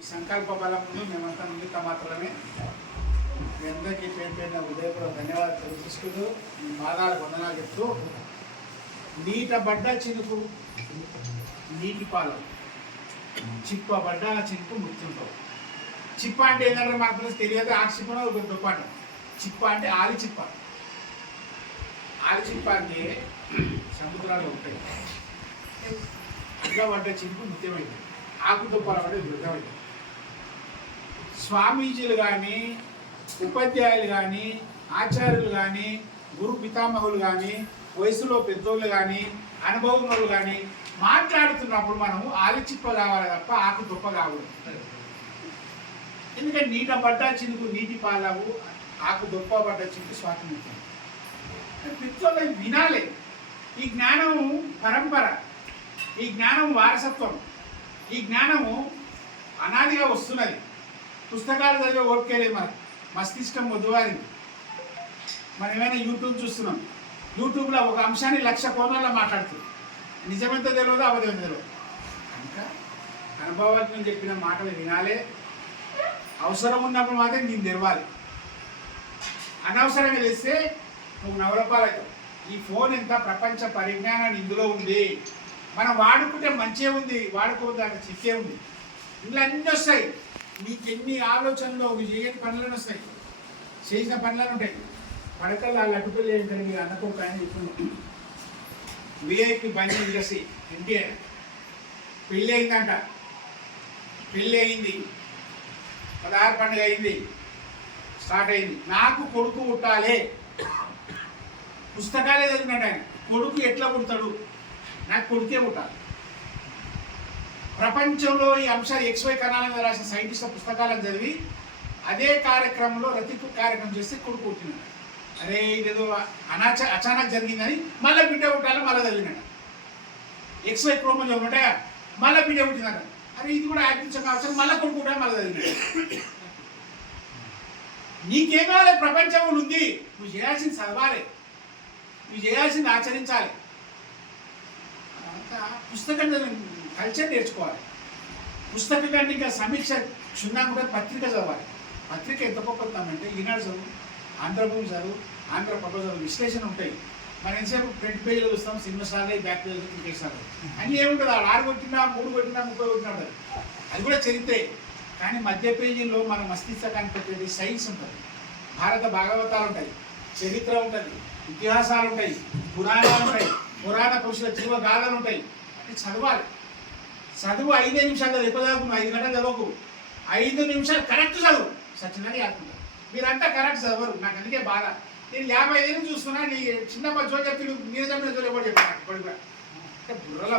ఈ సంకల్ప బలమును మేమంతా నిమిత్త మాత్రమే. మీ అందరికీ పేరు పేరున ఉదయపూర్వక ధన్యవాదాలు తెలియజేసుకుంటూ మీ మాదాలు వందనాలు చెప్తూ నీట బడ్డ చినుకు నీటి పాలం చిప్ప బడ్డ చినుకు మృత్యుంటావు చిప్ప అంటే ఏంటంటే మనకు తెలియదు ఆ చిప్పనో ఒక దుప్పాట చిప్ప అంటే ఆలి చిప్ప. ఆలి చిప్ప అంటే సముద్రాలు ఉంటాయి. అడ్గా పడ్డ చినుకు మృత్యమైంది. ఆకు దుప్పాల పడ్డ మృతమైంది స్వామీజీలు కానీ ఉపాధ్యాయులు కానీ ఆచార్యులు కానీ గురు పితామహులు కానీ వయసులో పెద్దోళ్ళు కానీ అనుభవం వాళ్ళు కానీ మాట్లాడుతున్నప్పుడు మనము ఆలిచిప్ప కావాలి తప్ప ఆకు దుప్ప కాకూడదు. ఎందుకంటే నీట పడ్డ చినుకు నీటి పాలవు ఆకు దుప్ప పడ్డ చినుకు స్వాతంత్రం. పిచ్చోళ్ళు వినాలి. ఈ జ్ఞానం పరంపర ఈ జ్ఞానం వారసత్వం ఈ జ్ఞానము అనాదిగా వస్తున్నది. పుస్తకాలు చదివే ఓపికలేదు మనకు మస్తిష్కం వద్దువారింది మనం ఏమైనా యూట్యూబ్ చూస్తున్నాం. యూట్యూబ్లో ఒక అంశాన్ని లక్ష కోణాల్లో మాట్లాడుతుంది. నిజమెంత తెలియదు అబద్ధం తెలియదు. కనుక అనుభవజ్ఞం చెప్పిన మాటలు వినాలే. అవసరం ఉన్నప్పుడు మాత్రం నేను తెరవాలి. అనవసరంగా తెస్తే నువ్వు నవలపాలవుతావు ఈ ఫోన్ ఎంత ప్రపంచ పరిజ్ఞానం ఇందులో ఉంది. మనం వాడుకుంటే మంచిగా ఉంది వాడుకోవద్దు అంటే చిక్కే ఉంది. ఇందులో అన్నీ వస్తాయి. నీకు ఎన్ని ఆలోచనలు ఒక చేయని పనులను వస్తాయి. చేసిన పనులను ఉంటాయి. పడకలు ఆ లట్టుపల్లి ఏంటంటే మీరు అన్నకు ఆయన చెప్తున్నాం విఐపి బండి చేసి ఎన్టీఆర్. పెళ్ళి అయిందంట. పెళ్ళి అయింది. పదహారు పండుగ అయింది. స్టార్ట్ అయింది. నాకు కొడుకు పుట్టాలి. పుస్తకాలే చదివినాడు ఆయన. కొడుకు ఎట్లా పుడతాడు? నాకు కొడుకే పుట్టాలి. ప్రపంచంలో ఈ అంశాలు ఎక్స్వై కణాల మీద రాసిన సైంటిస్టుల పుస్తకాలను చదివి అదే కార్యక్రమంలో రతికు కార్యక్రమం చేస్తే కొడుకు పుట్టినాడు. అరే ఇదేదో అనాచ అచానక్ జరిగిందని మళ్ళీ బిడ్డ పుట్టాలని మళ్ళీ చదివినాడు. ఎక్స్వై క్రోమోజోమ్ ఉంటే మళ్ళీ బిడ్డ పుట్టినాడు. అరే ఇది కూడా యాక్టించం కావచ్చు మళ్ళీ కొడుకు పుట్టాలి మళ్ళీ చదివినాడు. నీకేం కావాలి? ప్రపంచం ఉంది. నువ్వు చేయాల్సింది చదవాలి. నువ్వు చేయాల్సింది ఆచరించాలి. పుస్తకం కల్చర్ నేర్చుకోవాలి. పుస్తకం కంటే ఇంకా సమీక్ష క్షుణ్ణంగా కూడా పత్రిక చదవాలి. పత్రిక ఎంత గొప్పతామంటే ఈనాడు చదువు ఆంధ్రభూమి చదువు ఆంధ్రప్రభ చదువు విశ్లేషణ ఉంటాయి. మనం ఎంతసేపు ఫ్రంట్ పేజీలో చూస్తాం సినిమా సార్లు బ్యాక్ పేజీలో క్రికెట్ సార్లు అన్నీ ఏముంటుంది ఆడు ఆరు కొట్టినా మూడు కొట్టినా ముప్పై కొట్టినా ఉంటుంది. అది కూడా చరిత్రే. కానీ మధ్య పేజీలో మన మస్తిష్కానికి పెట్టేది సైన్స్ ఉంటుంది. భారత భాగవతాలు ఉంటాయి. చరిత్ర ఉంటుంది. ఇతిహాసాలు ఉంటాయి. పురాణాలు ఉంటాయి. పురాణ పురుషుల జీవగాథలు ఉంటాయి. చదవాలి చదువు ఐదే నిమిషాలు చదువు ఎక్కువ ఐదు గంటలు చదవకు ఐదు నిమిషాలు కరెక్ట్ చదువు సచ్చినది ఆడుకుంటారు మీరంతా కరెక్ట్ చదవరు నాకు అందుకే బాధ నేను యాభై ఐదు చూస్తున్నా నీ చిన్న జోలు చెప్తే మీరు చెప్పిన జోలు ఎవరు చెప్పాను ఇప్పటికి అంటే బుర్రలో